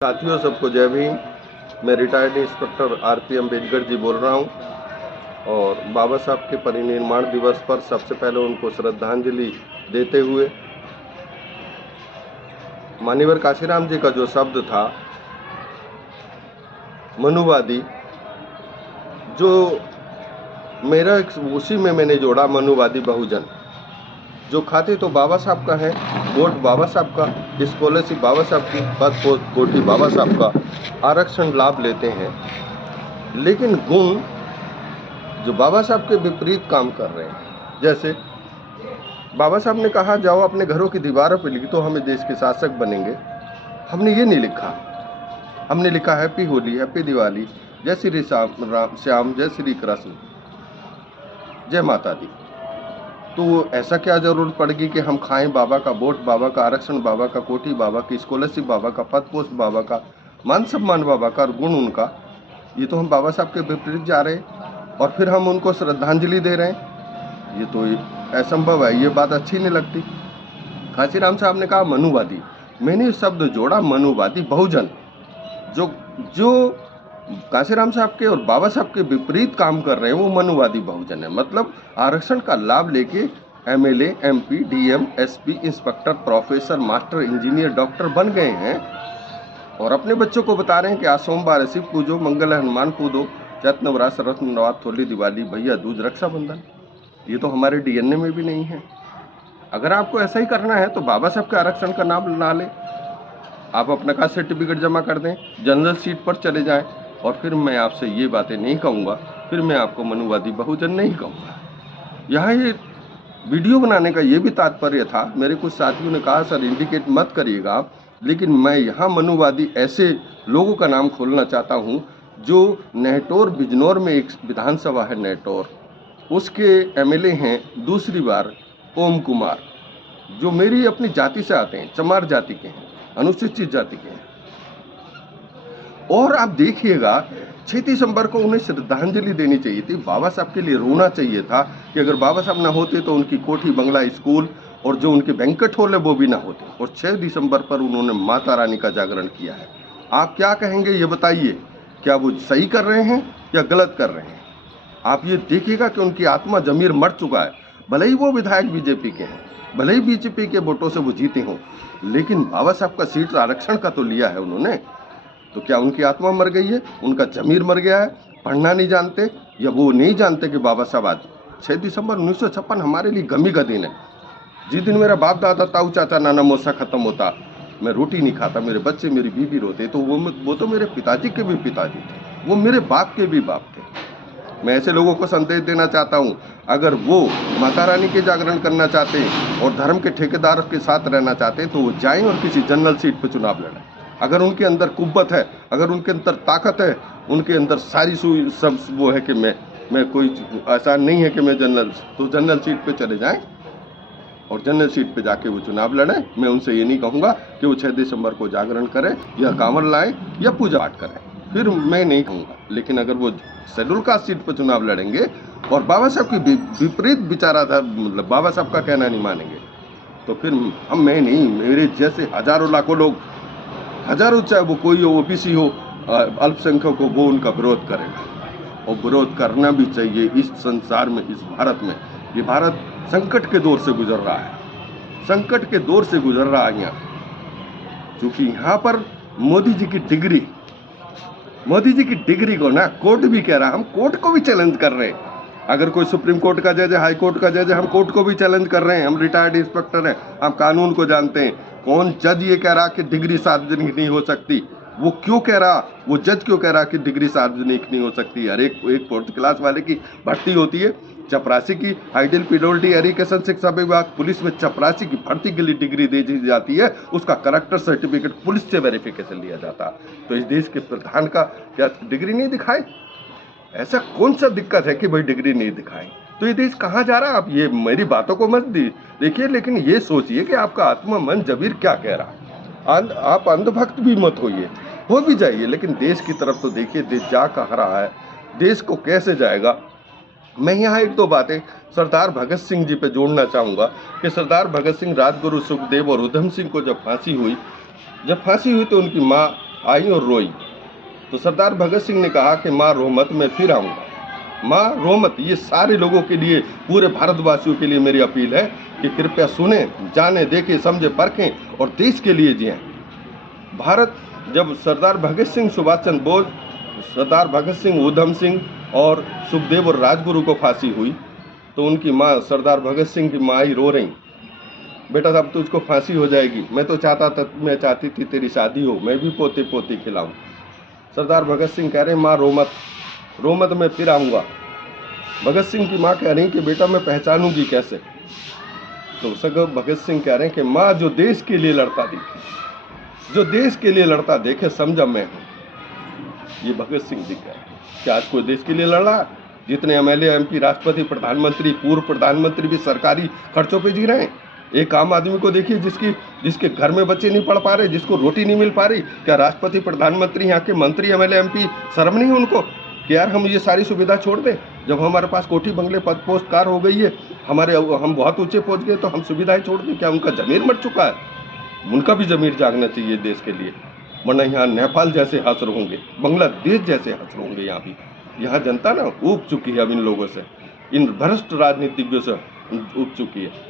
साथियों, सबको जय भीम। मैं retired inspector RP Ambedkar ji बोल रहा हूं और बाबा साहब के परिनिर्वाण दिवस पर सबसे पहले उनको श्रद्धांजलि देते हुए मान्यवर काशीराम जी का जो शब्द था मनुवादी, जो मेरा उसी में मैंने जोड़ा मनुवादी बहुजन। जो खाते तो बाबा साहब का है, वोट बाबा साहब का, स्कॉलरशिप बाबा साहब की, पद पोस्ट कोटी बाबा साहब का, आरक्षण लाभ लेते हैं, लेकिन गुण जो बाबा साहब के विपरीत काम कर रहे हैं। जैसे बाबा साहब ने कहा जाओ अपने घरों की दीवारों पर लिख दो हमें देश के शासक बनेंगे। हमने ये नहीं लिखा, हमने लिखा हैप्पी होली, हैप्पी दिवाली, जय श्री श्याम, जय श्री कृष्ण, जय माता दी। तो ऐसा क्या जरूरत पड़ेगी कि हम खाएं बाबा का वोट, बाबा का आरक्षण, बाबा का कोठी, बाबा की स्कॉलरशिप, बाबा का पद पोस्ट, बाबा का मान सम्मान, बाबा का गुण उनका। ये तो हम बाबा साहब के विपरीत जा रहे हैं और फिर हम उनको श्रद्धांजलि दे रहे हैं। ये तो असंभव है, ये बात अच्छी नहीं लगती। काशीराम साहब ने कहा मनुवादी, मैंने शब्द जोड़ा मनुवादी बहुजन। जो काशीराम साहब के और बाबा साहब के विपरीत काम कर रहे हैं वो मनुवादी बहुजन है। मतलब आरक्षण का लाभ लेके MLA, MP, DM, SP, inspector, professor, master, engineer, doctor बन गए हैं और अपने बच्चों को बता रहे हैं कि आज सोमवार है, शिव पूजो, मंगल है, हनुमान पूजो, चैत नवरात्र, शरद नवरात्र, होली, दिवाली, भैया दूज, रक्षाबंधन। ये तो हमारे डीएनए में भी नहीं है। अगर आपको ऐसा ही करना है तो बाबा साहब के आरक्षण का नाम ला ले, आप अपना कास्ट सर्टिफिकेट जमा कर दें, जनरल सीट पर चले जाएं और फिर मैं आपसे ये बातें नहीं कहूँगा, फिर मैं आपको मनुवादी बहुजन नहीं कहूँगा। यहाँ ये वीडियो बनाने का ये भी तात्पर्य था। मेरे कुछ साथियों ने कहा सर इंडिकेट मत करिएगा, लेकिन मैं यहाँ मनुवादी ऐसे लोगों का नाम खोलना चाहता हूँ जो नेटौर बिजनौर में एक विधानसभा है नेटौर, उसके एमएलए हैं दूसरी बार ओम कुमार, जो मेरी अपनी जाति से आते हैं, चमार जाति के हैं, अनुसूचित जाति के हैं। और आप देखिएगा 6 दिसंबर को उन्हें श्रद्धांजलि देनी चाहिए थी, बाबा साहब के लिए रोना चाहिए था कि अगर बाबा साहब ना होते तो उनकी कोठी, बंगला, स्कूल और जो उनके बैंकेट हॉल है वो भी ना होते। और 6 दिसंबर पर उन्होंने माता रानी का जागरण किया है। आप क्या कहेंगे ये बताइए, क्या वो सही कर रहे हैं या गलत कर रहे हैं? आप ये देखिएगा कि उनकी आत्मा जमीर मर चुका है। भले ही वो विधायक बीजेपी के हैं, भले ही बीजेपी के वोटों से वो जीते हों, लेकिन बाबा साहब का सीट आरक्षण का तो लिया है उन्होंने। तो क्या उनकी आत्मा मर गई है, उनका जमीर मर गया है? पढ़ना नहीं जानते या वो नहीं जानते कि बाबा साहब आज 6 दिसंबर 1956 हमारे लिए गमी का दिन है। जिस दिन मेरा बाप दादा, ताऊ, चाचा, नाना, मौसा खत्म होता, मैं रोटी नहीं खाता, मेरे बच्चे, मेरी बीवी रोते, तो वो तो मेरे पिताजी के भी पिताजी थे, वो मेरे बाप के भी बाप थे। मैं ऐसे लोगों को संदेश देना चाहता हूँ, अगर वो माता रानी के जागरण करना चाहते हैं और धर्म के ठेकेदार के साथ रहना चाहते हैं तो वो जाएं और किसी जनरल सीट पर चुनाव लड़ें। अगर उनके अंदर कुव्वत है, अगर उनके अंदर ताकत है, उनके अंदर सारी सब वो है कि मैं कोई ऐसा नहीं है कि मैं जनरल सीट पे चले जाएं और जनरल सीट पे जाके वो चुनाव लड़ें। मैं उनसे ये नहीं कहूँगा कि वो 6 दिसंबर को जागरण करें या कांवड़ लाएं या पूजा पाठ करें, फिर मैं नहीं कहूँगा। लेकिन अगर वो शेड्यूल कास्ट सीट पर चुनाव लड़ेंगे और बाबा साहब की विपरीत विचारधारा, मतलब बाबा साहब का कहना नहीं मानेंगे, तो फिर मैं नहीं, मेरे जैसे हजारों लाखों लोग, हजारों, चाहे वो कोई हो, ओबीसी हो, अल्पसंख्यक हो, वो उनका विरोध करेगा और विरोध करना भी चाहिए। इस संसार में, इस भारत में, ये भारत संकट के दौर से गुजर रहा है, संकट के दौर से गुजर रहा है यहाँ। क्योंकि यहाँ पर मोदी जी की डिग्री को ना कोर्ट भी कह रहा है, हम कोर्ट को भी चैलेंज कर रहे हैं। अगर कोई सुप्रीम कोर्ट का जज है, हाई कोर्ट का जज है, हम कोर्ट को भी चैलेंज कर रहे हैं। हम रिटायर्ड इंस्पेक्टर हैं, हम कानून को जानते हैं। कौन जज ये कह रहा कि डिग्री सार्वजनिक नहीं हो सकती? वो क्यों कह रहा, वो जज क्यों कह रहा कि डिग्री सार्वजनिक नहीं हो सकती? हर एक 4th क्लास वाले की भर्ती होती है, चपरासी की आइडियल पीडब्ल्यूडी एजुकेशन शिक्षा विभाग, पुलिस में चपरासी की भर्ती के लिए डिग्री दी जाती है, उसका करेक्टर सर्टिफिकेट पुलिस से वेरिफिकेशन लिया जाता। तो इस देश के प्रधान का क्या डिग्री नहीं दिखाए? ऐसा कौन सा दिक्कत है कि भाई डिग्री नहीं दिखाए? तो ये देश कहाँ जा रहा है? आप ये मेरी बातों को मत देखिए, लेकिन ये सोचिए कि आपका आत्मा मन जबीर क्या कह रहा है। आप अंधभक्त भी मत होइए, हो भी जाइए, लेकिन देश की तरफ तो देखिए, देश जा कहाँ रहा है, देश को कैसे जाएगा। मैं यहाँ 1-2 बातें सरदार भगत सिंह जी पे जोड़ना चाहूँगा कि सरदार भगत सिंह, राजगुरु सुखदेव और उधम सिंह को जब फांसी हुई तो उनकी माँ आई और रोई। तो सरदार भगत सिंह ने कहा कि माँ रोमत मैं फिर आऊँगा। माँ रोमत, ये सारे लोगों के लिए, पूरे भारतवासियों के लिए मेरी अपील है कि कृपया सुने, जाने, देखें, समझे, परखें और देश के लिए जिएं। भारत, जब सरदार भगत सिंह, सुभाष चंद्र बोस, सरदार भगत सिंह, उधम सिंह और सुखदेव और राजगुरु को फांसी हुई तो उनकी माँ, सरदार भगत सिंह की माँ ही रो रही, बेटा अब तुझको फांसी हो जाएगी, मैं तो मैं चाहती थी तेरी शादी हो, मैं भी पोते पोती खिलाऊं। सरदार भगत सिंह कह रहे माँ रोमत, रोमत मैं फिर आऊँगा। भगत सिंह की माँ कह रही कि बेटा मैं पहचानूंगी कैसे। तो सर भगत सिंह कह रहे हैं कि माँ जो देश के लिए लड़ता दिखे, जो देश के लिए लड़ता देखे समझा मैं हूँ। ये भगत सिंह दिख रहा है। क्या आज कोई देश के लिए लड़ रहा है? जितने एमएलए, एमपी, राष्ट्रपति, प्रधानमंत्री, पूर्व प्रधानमंत्री भी सरकारी खर्चों पे जी रहे हैं। एक आम आदमी को देखिए जिसके घर में बच्चे नहीं पढ़ पा रहे, जिसको रोटी नहीं मिल पा रही। क्या राष्ट्रपति, प्रधानमंत्री, यहाँ के मंत्री, एमएलए, एमपी शर्म नहीं है उनको कि यार हम ये सारी सुविधा छोड़ दें? जब हमारे पास कोठी बंगले, पद पोस्ट, कार हो गई है, हम बहुत ऊंचे पहुंच गए तो हम सुविधाएं छोड़ दें? क्या उनका जमीर मर चुका है? उनका भी जमीर जागना चाहिए देश के लिए, वरना यहाँ नेपाल जैसे हश्र होंगे, बांग्लादेश जैसे हश्र होंगे। यहाँ जनता ना ऊब चुकी है अब इन लोगों से, इन भ्रष्ट राजनीतिज्ञों से ऊब चुकी है।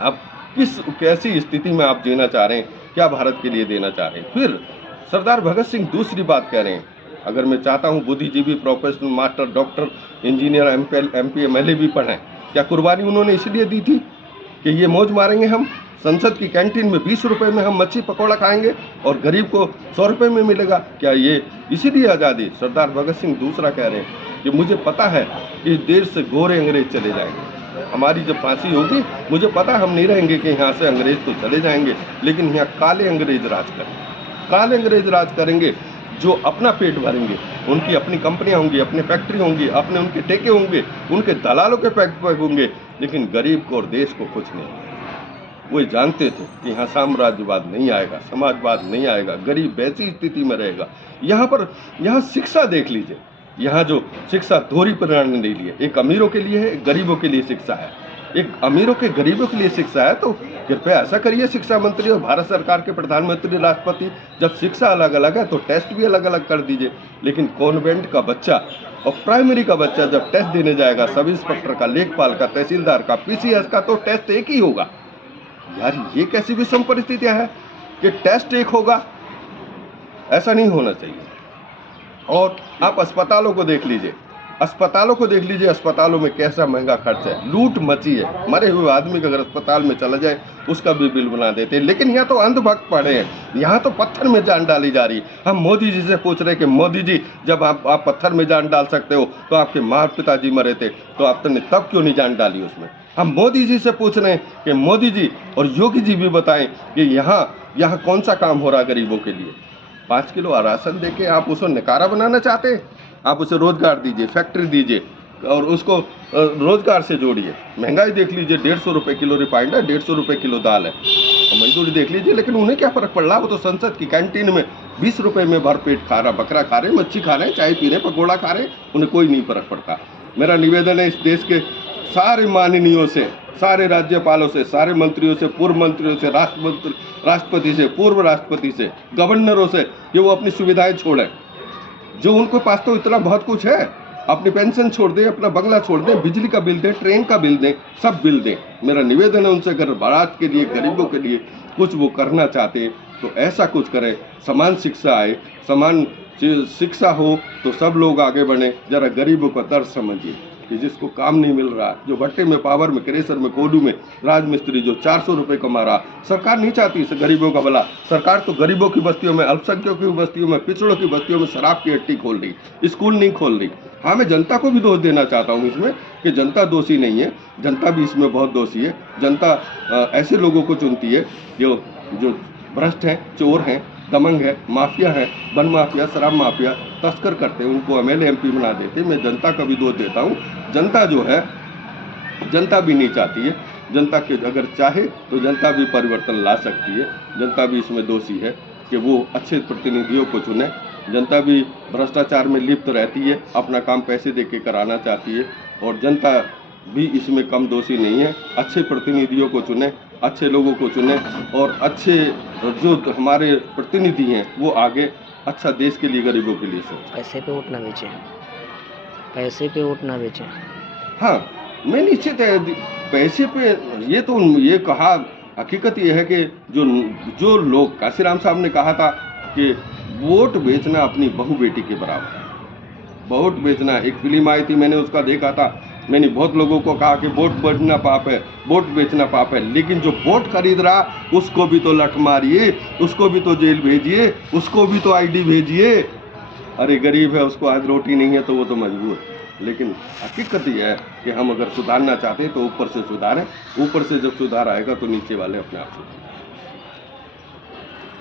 आप कैसी स्थिति में आप जीना चाह रहे हैं? क्या भारत के लिए देना चाह रहे हैं? फिर सरदार भगत सिंह दूसरी बात कह रहे हैं, अगर मैं चाहता हूँ बुद्धिजीवी, professional, master, doctor, engineer, MP, MLA भी पढ़ें। क्या कुर्बानी उन्होंने इसलिए दी थी कि ये मौज मारेंगे हम? संसद की कैंटीन में 20 रुपए में हम मच्छी पकौड़ा खाएंगे और गरीब को 100 रुपए में मिलेगा? क्या ये इसीलिए आज़ादी? सरदार भगत सिंह दूसरा कह रहे हैं कि मुझे पता है कि देश से गोरे अंग्रेज चले जाएंगे, हमारी जब फांसी होगी मुझे पता हम नहीं रहेंगे कि यहाँ से अंग्रेज तो चले जाएंगे, लेकिन यहाँ काले अंग्रेज राज करेंगे। काले अंग्रेज राज करेंगे जो अपना पेट भरेंगे, उनकी अपनी कंपनियां होंगी, अपनी फैक्ट्री होंगी, अपने उनके ठेके होंगे, उनके दलालों के पैक होंगे, लेकिन गरीब को और देश को कुछ नहीं। वो जानते थे कि यहाँ साम्राज्यवाद नहीं आएगा, समाजवाद नहीं आएगा, गरीब वैसी स्थिति में रहेगा। यहाँ शिक्षा देख लीजिए, यहाँ जो शिक्षा दोहरी परिणाम ले लिए, एक अमीरों के लिए है, एक गरीबों के लिए शिक्षा है। एक अमीरों के गरीबों के लिए शिक्षा है तो कृपया ऐसा करिए शिक्षा मंत्री और भारत सरकार के प्रधानमंत्री, राष्ट्रपति, जब शिक्षा अलग अलग है तो टेस्ट भी अलग अलग कर दीजिए। लेकिन कॉन्वेंट का बच्चा और प्राइमरी का बच्चा जब टेस्ट देने जाएगा, सब इंस्पेक्टर का, लेखपाल का, तहसीलदार का, पीसीएस का, तो टेस्ट एक ही होगा। यार ये कैसी विषम परिस्थितियां है कि टेस्ट एक होगा? ऐसा नहीं होना चाहिए। और आप अस्पतालों को देख लीजिए, अस्पतालों में कैसा महंगा खर्च है, लूट मची है। मरे हुए आदमी का अगर अस्पताल में चला जाए उसका भी बिल बना देते हैं। लेकिन यहाँ तो अंधभक्त पड़े हैं, यहाँ तो पत्थर में जान डाली जा रही। हम मोदी जी से पूछ रहे कि मोदी जी जब आप पत्थर में जान डाल सकते हो तो आपके माँ पिताजी मरे थे तो आपने तब क्यों नहीं जान डाली उसमें? हम मोदी जी से पूछ रहे हैं कि मोदी जी और योगी जी भी बताएं कि यहाँ कौन सा काम हो रहा है गरीबों के लिए। 5 किलो राशन देके आप उसको नकारा बनाना चाहते हैं? आप उसे रोजगार दीजिए, फैक्ट्री दीजिए और उसको रोजगार से जोड़िए। महंगाई देख लीजिए, 150 रुपये किलो रिफाइंड है, 150 रुपये किलो दाल है, और मजदूरी देख लीजिए। लेकिन उन्हें क्या फर्क पड़ रहा? वो तो संसद की कैंटीन में 20 रुपये में भरपेट खा रहा, बकरा खा रहे, मच्छी खा रहे, चाय पी रहे, पकौड़ा खा रहे, उन्हें कोई नहीं फर्क पड़ता। मेरा निवेदन है इस देश के सारे माननीयों से, सारे राज्यपालों से, सारे मंत्रियों से, पूर्व मंत्रियों से, राष्ट्रपति से, पूर्व राष्ट्रपति से, गवर्नरों से कि वो अपनी सुविधाएं छोड़ें। जो उनके पास तो इतना बहुत कुछ है, अपनी पेंशन छोड़ दें, अपना बंगला छोड़ दें, बिजली का बिल दें, ट्रेन का बिल दें, सब बिल दें। मेरा निवेदन है उनसे, अगर भारत के लिए, गरीबों के लिए कुछ वो करना चाहते हैं तो ऐसा कुछ करें। समान शिक्षा आए, समान शिक्षा हो तो सब लोग आगे बढ़ें। जरा गरीबों का दर्द समझिए कि जिसको काम नहीं मिल रहा, जो भट्टे में, पावर में, क्रेशर में, कोडू में राजमिस्त्री जो 400 रुपये कमा रहा, सरकार नहीं चाहती इस गरीबों का भला। सरकार तो गरीबों की बस्तियों में, अल्पसंख्यकों की बस्तियों में, पिछड़ों की बस्तियों में शराब की हट्टी खोल रही, स्कूल नहीं खोल रही। हाँ, मैं जनता को भी दोष देना चाहता हूँ इसमें कि जनता दोषी नहीं है, जनता भी इसमें बहुत दोषी है। जनता ऐसे लोगों को चुनती है जो भ्रष्ट हैं, चोर हैं, दमंग है, माफिया है, वन माफिया, शराब माफिया, तस्कर करते हैं, उनको एमएलए एमपी बना देते। मैं जनता का भी दोष देता हूँ। जनता जो है, जनता भी नहीं चाहती है। जनता के अगर चाहे तो जनता भी परिवर्तन ला सकती है। जनता भी इसमें दोषी है कि वो अच्छे प्रतिनिधियों को चुने। जनता भी भ्रष्टाचार में लिप्त रहती है, अपना काम पैसे दे के कराना चाहती है, और जनता भी इसमें कम दोषी नहीं है। अच्छे प्रतिनिधियों को चुने, अच्छे लोगों को चुने और अच्छे जो हमारे प्रतिनिधि हैं वो आगे अच्छा देश के लिए, गरीबों के लिए सोचें। पैसे पे वोट ना बेचें, पैसे पे वोट ना बेचें। हाँ, मैं निश्चित है पैसे पे ये तो ये कहा, हकीकत ये है कि जो जो लोग काशीराम साहब ने कहा था कि वोट बेचना अपनी बहू बेटी के बराबर है। वोट बेचना, एक फिल्म आई थी मैंने उसका देखा था, मैंने बहुत लोगों को कहा कि वोट बेचना पाप है, वोट बेचना पाप है, लेकिन जो वोट खरीद रहा उसको भी तो लठ मारिए, उसको भी तो जेल भेजिए, उसको भी तो आईडी भेजिए। अरे गरीब है, उसको आज रोटी नहीं है तो वो तो मजबूर है। लेकिन हकीकत यह है कि हम अगर सुधारना चाहते हैं तो ऊपर से सुधारें, ऊपर से जब सुधार आएगा तो नीचे वाले अपने आप सुधारें।